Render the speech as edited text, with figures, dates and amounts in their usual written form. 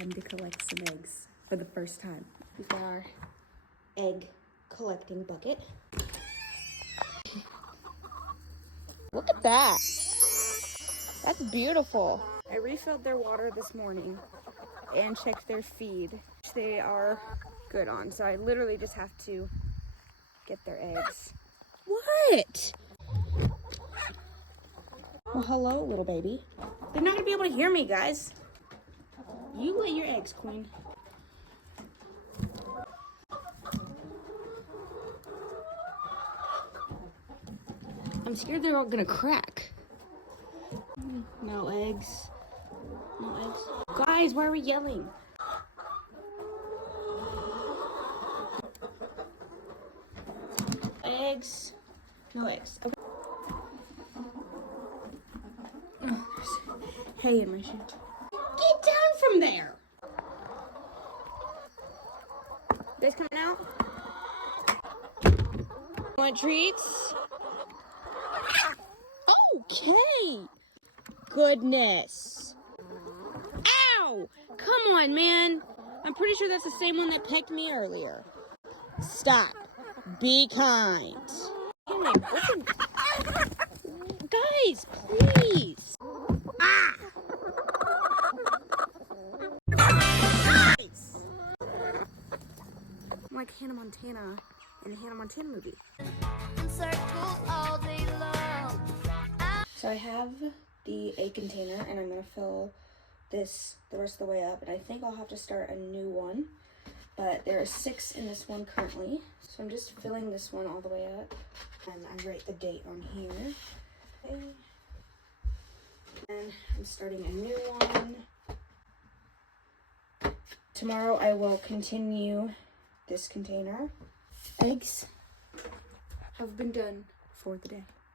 time to collect some eggs for the first time. We've got our egg collecting bucket. Look at that. That's beautiful. I refilled their water this morning and checked their feed, which they are good on. So I literally just have to get their eggs. What? Well, hello, little baby. They're not gonna be able to hear me, guys. You lay your eggs, queen. I'm scared they're all gonna crack. No eggs. No eggs. Guys, why are we yelling? Eggs. No eggs. Okay. Oh, there's hay in my shoe. Get down from there! You guys coming out? Want treats? Okay. Goodness. Ow! Come on, man. I'm pretty sure that's the same one that pecked me earlier. Stop. Be kind. Guys, please. Ah! I'm like Hannah Montana in the Hannah Montana movie. So I have the egg container and I'm gonna fill this the rest of the way up, and I think I'll have to start a new one, but there are 6 in this one currently, so I'm just filling this one all the way up, and I write the date on here. Okay. And I'm starting a new one. Tomorrow I will continue this container. Eggs have been done for the day.